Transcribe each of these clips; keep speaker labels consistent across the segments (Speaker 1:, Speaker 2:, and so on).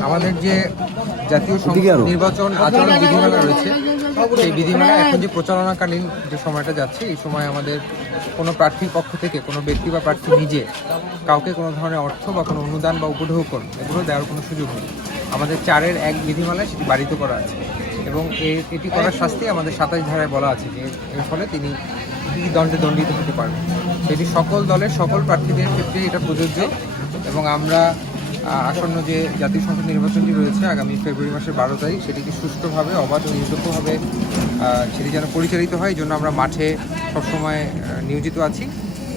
Speaker 1: আমাদের যে জাতীয় সং- নির্বাচন আচরণ বিধিমালা রয়েছে সেই বিধিমালা এখন যে প্রচারণাকালীন যে সময়টা যাচ্ছে এই সময় আমাদের কোনো প্রার্থীর পক্ষ থেকে কোনো ব্যক্তি বা প্রার্থী নিজে কাউকে কোনো ধরনের অর্থ বা কোনো অনুদান বা উপঢৌকন এগুলো দেওয়ার কোনো সুযোগ নেই। আমাদের চারের এক বিধিমালায় সেটি বাড়িত করা আছে এবং এটি করার শাস্তি আমাদের সাতাশ ধারায় বলা আছে যে এর ফলে তিনি কি দণ্ডে দণ্ডিত হতে পারবেন। সেটি সকল দলের সকল প্রার্থীদের ক্ষেত্রে এটা প্রযোজ্য এবং আমরা আসন্ন যে জাতীয় সংসদ নির্বাচনটি রয়েছে আগামী ফেব্রুয়ারি মাসের বারো তারিখ, সেটিকে সুষ্ঠুভাবে, অবাধ ও নিরপেক্ষভাবে সেটি যেন পরিচালিত হয় এই জন্য আমরা মাঠে সবসময় নিয়োজিত আছি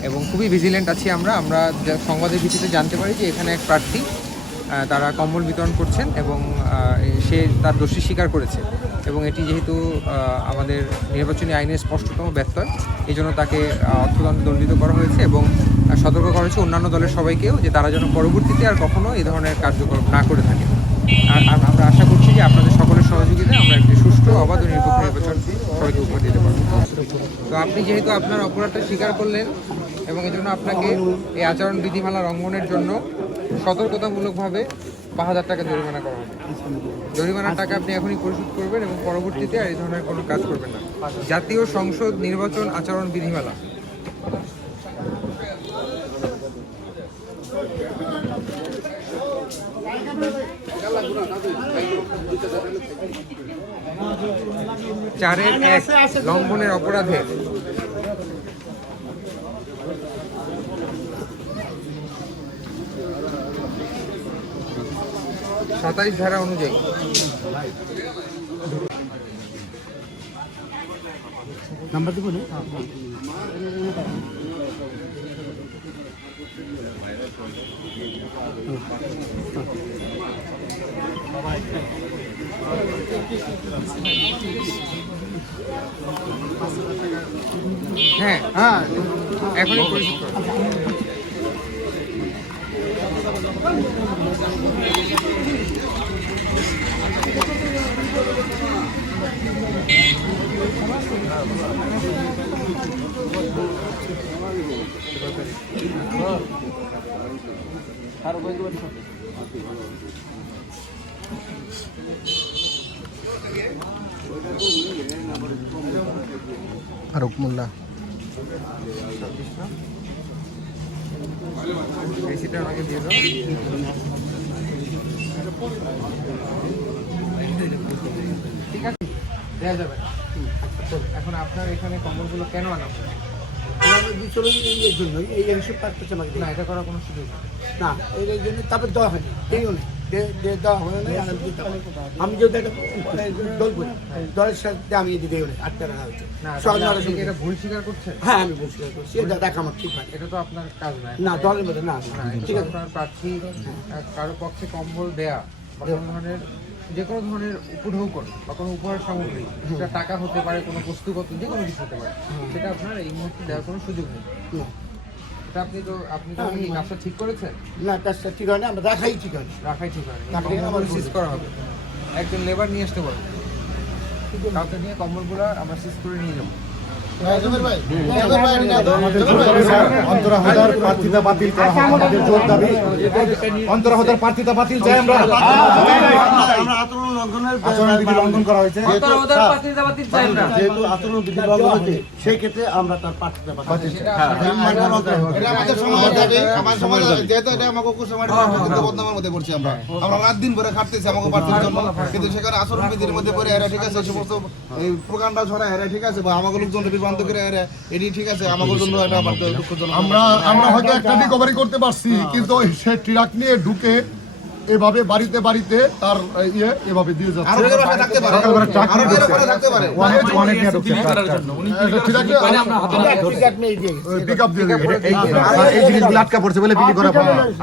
Speaker 1: এবং খুবই ভিজিলেন্ট আছি আমরা। আমরা সংবাদের ভিত্তিতে জানতে পারি যে এখানে এক প্রার্থী তারা কম্বল বিতরণ করছেন এবং সে তার দোষী স্বীকার করেছে। এবং এটি যেহেতু আমাদের নির্বাচনী আইনের স্পষ্টতম ব্যত্যয়, এই জন্য তাকে অর্থদণ্ড দণ্ডিত করা হয়েছে এবং সতর্ক করা হয়েছে অন্যান্য দলের সবাইকেও যে তারা যেন পরবর্তীতে আর কখনো এই ধরনের কার্যক্রম না করে থাকে। আর আমরা আশা করছি যে আপনাদের সকলের সহযোগিতায় আমরা একটি সুষ্ঠু, অবাধ নিরপেক্ষ নির্বাচন সবাইকে উপহার দিতে পারব তো আপনি যেহেতু আপনার অপরাধটা স্বীকার করলেন এবং এই জন্য আপনাকে এই আচরণ বিধিমালা লঙ্ঘনের জন্য সতর্কতামূলকভাবে পাঁচ হাজার টাকা জরিমানা করা হবে। জরিমানার টাকা আপনি এখনই পরিশোধ করবেন এবং পরবর্তীতে আর এই ধরনের কোনো কাজ করবেন না। জাতীয় সংসদ নির্বাচন আচরণ বিধিমালা। চারের এক, লঙ্ঘনের অপরাধে সাতাইশ ধারা অনুযায়ী।
Speaker 2: নাম্বার দিব না
Speaker 1: হ্যাঁ
Speaker 2: হ্যাঁ।
Speaker 1: এখনই পরিশোধ
Speaker 2: ফারুক মোল্লা
Speaker 1: রেসিটা আমাকে দিয়ে দাও ঠিক আছে দেওয়া যাবে না। আচ্ছা, এখন আপনার এখানে কম্বলগুলো কেন আনা?
Speaker 2: চলো এই জন্য এই হিসেব পারতেছে আমাকে
Speaker 1: না এটা করার কোনো সুযোগ
Speaker 2: না এই জন্য তারপর দেওয়া হয়নি দেওয়া হয় না আমি না। আমি যদি একটা দল করি দলের সাথে আমি দিতে সময়।
Speaker 1: এটা ভুল স্বীকার করছেন?
Speaker 2: হ্যাঁ আমি বলছি করছি এটা দেখা আমার ঠিক হয়
Speaker 1: এটা তো আপনার কাজ নয়
Speaker 2: না দলের মধ্যে না
Speaker 1: না
Speaker 2: ঠিক আছে।
Speaker 1: আপনার প্রার্থী কারও পক্ষে কম্বল দেয়া বা ধরনের যে কোনো ধরনের উপঢৌকন বা কোনো উপহার সামগ্রী সেটা টাকা হতে পারে কোনো বস্তুগত যে কোনো কিছু হতে পারে সেটা আপনার এই মুহূর্তে দেওয়ার কোনো সুযোগ নেই। আপনি তো আপনি তো এই কাজটা ঠিক করেছেন?
Speaker 2: না কাজটা ঠিক হয় না আমরা রাখাই ঠিক হয়
Speaker 1: রাখাই ঠিক হয় কম্বলগুলো সিজ করা হবে। একজন লেবার নিয়ে আসতে পারবে। কাউকে নিয়ে কম্বলগুলো আমরা সিজ করে নিয়ে যাব।
Speaker 3: অন্তরাহতার প্রার্থিতা বাতিল করা হয়। আমাদের জোর দাবি। অন্তরাহতার প্রার্থিতা বাতিল চাই আমরা। আচরণ লঙ্ঘন করা হয়েছে।
Speaker 4: যেহেতু আচরণ লঙ্ঘন হয়েছে সেই ক্ষেত্রে আমরা তার প্রার্থিতা বাতিল
Speaker 1: সেটা
Speaker 5: এটা আমাদের সমাজ যাবে আমার সমাজ যেহেতু এটা আমাকে কুসমার বদনামের মধ্যে করছি আমরা। আমরা রাত দিন ভরে খাটতেছি আমাকে প্রার্থীর জন্য। কিন্তু সেখানে আসরণ বিধির মধ্যে পড়ে এরা ঠিক আছে সমস্ত এই প্রকাণ্ডা ছড়া এরা ঠিক আছে বা আমাকে লোকজন বিভ্রান্ত করে এটি ঠিক আছে আমাকে জন্য এটা আমার দুঃখজনক
Speaker 3: আমরা আমরা হয়তো একটা রিকভারি করতে পারছি কিন্তু সে ট্রাক নিয়ে ঢুকে এভাবে বাড়িতে বাড়িতে তার ইয়ে এভাবে দিয়ে যাচ্ছে।
Speaker 2: এই
Speaker 6: জিনিসগুলো আটকা পড়ছে বলে বিলি করা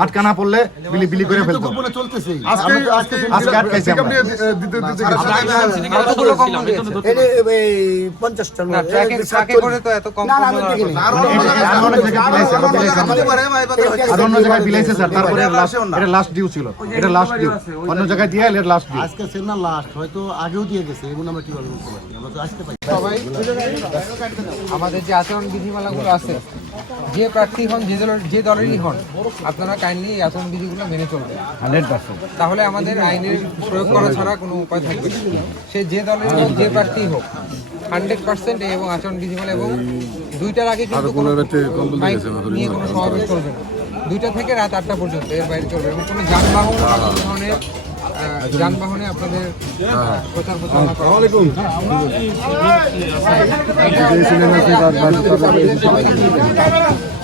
Speaker 6: আটকা না। পড়লে বিলি বিলি করে ফেলতো।
Speaker 4: চলতেছে।
Speaker 3: আজকে আজকে
Speaker 6: আজকে আটকাইছি
Speaker 3: দিতে দিতে।
Speaker 1: করে তো এত কম
Speaker 5: পারে ভাই বা
Speaker 6: আর অন্য জায়গায় বিলাইছে স্যার তারপরে লাস্ট ডিউ ছিল এটা লাস্ট ডিউ অন্য জায়গায় দিয়ে এর লাস্ট ডিউ
Speaker 4: আজকে সেনা লাস্ট হয়তো আগেও দিয়ে গেছে এগুলো আমরা কীভাবে বলতে পারি? আমরা তো আসতে পারি
Speaker 1: সবাই আমাদের যে আচরণ বিধিমালাগুলো আছে যে প্রার্থী হন যে দলের যে দলেরই হন আপনারা কাইন্ডলি এই আচরণবিধিগুলো মেনে চলবেন
Speaker 6: হান্ড্রেড পার্সেন্ট।
Speaker 1: তাহলে আমাদের আইনের প্রয়োগ করা ছাড়া কোনো উপায় থাকবে না। সে যে দলের হোক যে প্রার্থী হোক হান্ড্রেড পার্সেন্ট এবং আচরণ বিধিমালা এবং দুইটার আগে কিন্তু কোনো নিয়ে কোনো সমাবেশ চলবে না। দুইটা থেকে রাত আটটা পর্যন্ত এর বাইরে চলবে এবং কোনো যানবাহন বা কোনো ধরনের যানবাহনে আপনাদের প্রচার প্রচারণা করা। এটা-